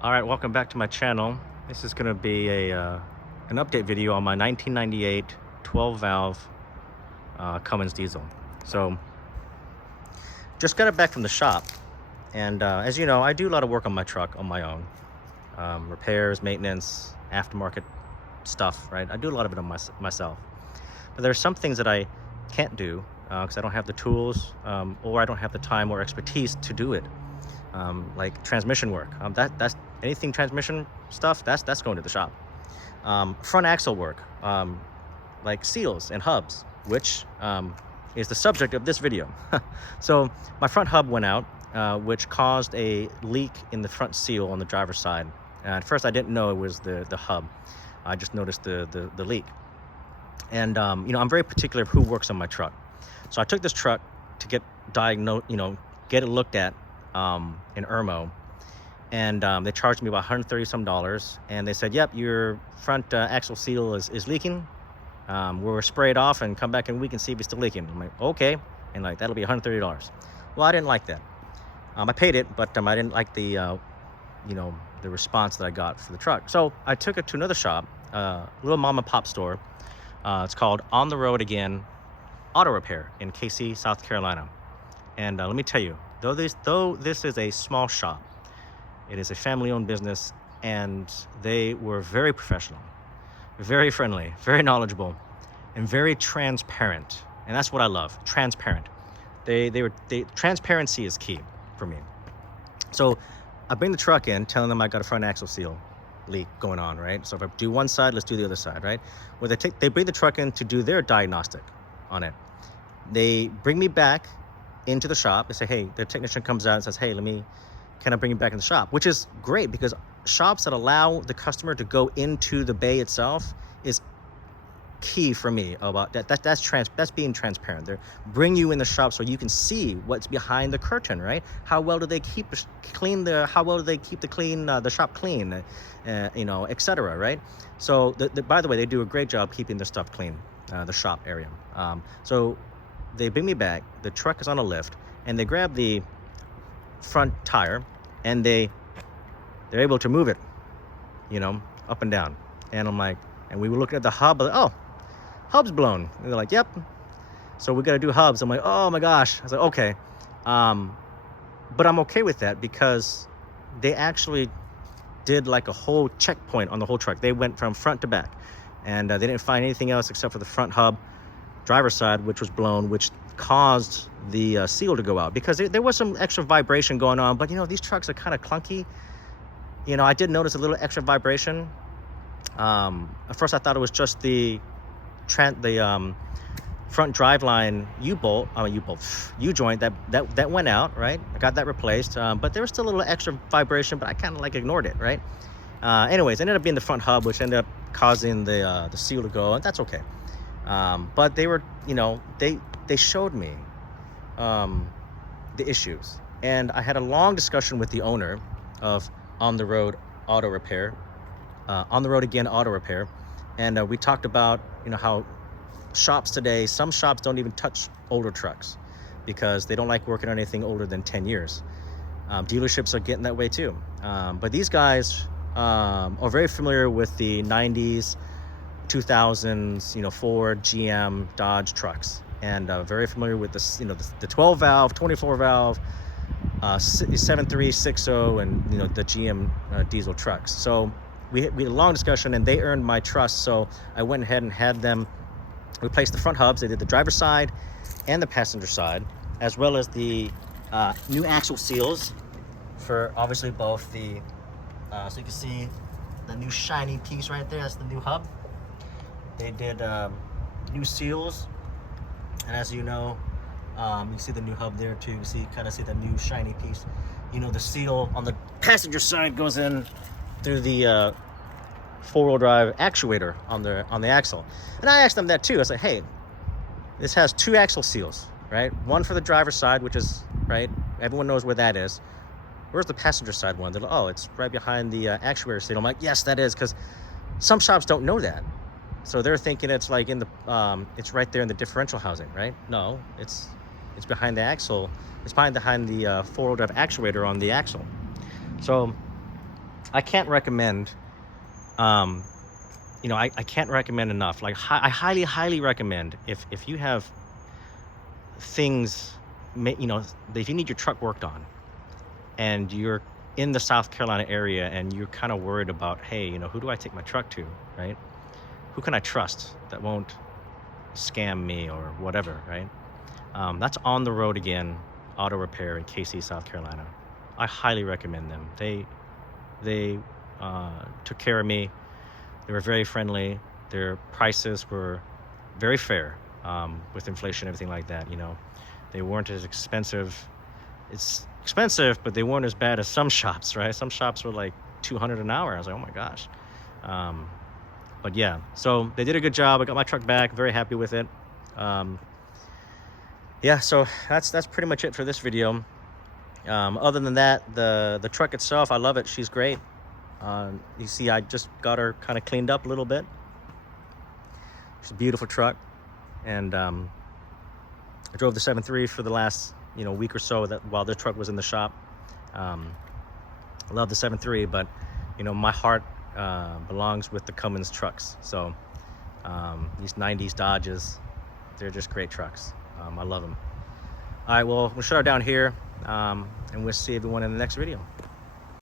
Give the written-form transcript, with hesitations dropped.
All right, welcome back to my channel. This is going to be an update video on my 1998 12-valve Cummins diesel. So, just got it back from the shop, and as you know, I do a lot of work on my truck on my own, repairs, maintenance, aftermarket stuff. Right, I do a lot of it on myself. But there are some things that I can't do because I don't have the tools or I don't have the time or expertise to do it. Like transmission work. That's anything transmission stuff. That's going to the shop. Front axle work, like seals and hubs, which is the subject of this video. So my front hub went out, which caused a leak in the front seal on the driver's side. At first, I didn't know it was the hub. I just noticed the leak. And you know, I'm very particular of who works on my truck. So I took this truck to get diagnosed, get it looked at in Irmo, and they charged me about $130 some, and they said, yep, your front axle seal is leaking. We'll spray it off and come back in a week and see if it's still leaking. I'm like, okay, and like that'll be $130. Well, I didn't like that. I paid it, but I didn't like the the response that I got for the truck. So I took it to another shop, little mom and pop store. It's called On the Road Again Auto Repair in KC, South Carolina. And let me tell you, though this is a small shop, it is a family-owned business, and they were very professional, very friendly, very knowledgeable, and very transparent. And that's what I love, transparent. Transparency is key for me. So I bring the truck in, telling them I got a front axle seal leak going on, right? So if I do one side, let's do the other side, right? Well, they bring the truck in to do their diagnostic on it. They bring me back into the shop. They say, hey, the technician comes out and says, hey, can I bring you back in the shop? Which is great, because shops that allow the customer to go into the bay itself is key for me about that. That's being transparent. They bring you in the shop so you can see what's behind the curtain, right? How well do they keep the shop clean, etc., right? So by the way, they do a great job keeping their stuff clean, the shop area. So they bring me back, the truck is on a lift, and they grab the front tire, and they're able to move it, up and down. And I'm like, and we were looking at the hub, oh, hub's blown. And they're like, yep. So we got to do hubs. I'm like, oh my gosh. I was like, okay. But I'm okay with that, because they actually did like a whole checkpoint on the whole truck. They went from front to back, and they didn't find anything else except for the front hub, driver's side, which was blown, which caused the seal to go out, because there was some extra vibration going on. But these trucks are kind of clunky. I did notice a little extra vibration. At first I thought it was just the front driveline U-joint that went out, right? I got that replaced, but there was still a little extra vibration, but I kind of ignored it, right? Anyways, it ended up being the front hub, which ended up causing the seal to go, and that's okay. But they were, they showed me the issues, and I had a long discussion with the owner of On the Road Auto Repair, On the Road Again Auto Repair, and we talked about how shops today, some shops don't even touch older trucks because they don't like working on anything older than 10 years. Dealerships are getting that way too, but these guys are very familiar with the 90s, 2000s, Ford, GM, Dodge trucks, and very familiar with the 12-valve, 24-valve, 7.3, 6.0, and the GM diesel trucks. So we had a long discussion, and they earned my trust. So I went ahead and had them replace the front hubs. They did the driver's side and the passenger side, as well as the new axle seals for obviously both the. So you can see the new shiny piece right there. That's the new hub. They did new seals, and as you know, you see the new hub there too. You kind of see the new shiny piece. The seal on the passenger side goes in through the four-wheel drive actuator on the axle. And I asked them that too. I said, hey, this has two axle seals, right? One for the driver's side, which is right, everyone knows where that is. Where's the passenger side one? They're like, oh, it's right behind the actuator seal. I'm like, yes, that is, because some shops don't know that. So they're thinking it's like it's right there in the differential housing, right? No, it's behind the axle. It's behind the four-wheel drive actuator on the axle. So I can't recommend, you know, I can't recommend enough. Like, I highly recommend if you have things, you know, if you need your truck worked on and you're in the South Carolina area and you're kind of worried about, hey, you know, who do I take my truck to, right? Who can I trust that won't scam me or whatever, right? That's On the Road Again Auto Repair in KC, South Carolina. I highly recommend them. They took care of me. They were very friendly. Their prices were very fair, with inflation and everything like that. You know, they weren't as expensive. It's expensive, but they weren't as bad as some shops, right? Some shops were like $200 an hour. I was like, oh my gosh. But yeah, so they did a good job. I got my truck back. Very happy with it. Yeah, so that's pretty much it for this video. Other than that, the truck itself, I love it. She's great. You see, I just got her kind of cleaned up a little bit. It's a beautiful truck, and I drove the 7.3 for the last, you know, week or so that while the truck was in the shop. I love the 7.3, but you know, my heart belongs with the Cummins trucks. So these 90s Dodges, they're just great trucks. I love them. All right, well, we'll shut her down here, and we'll see everyone in the next video.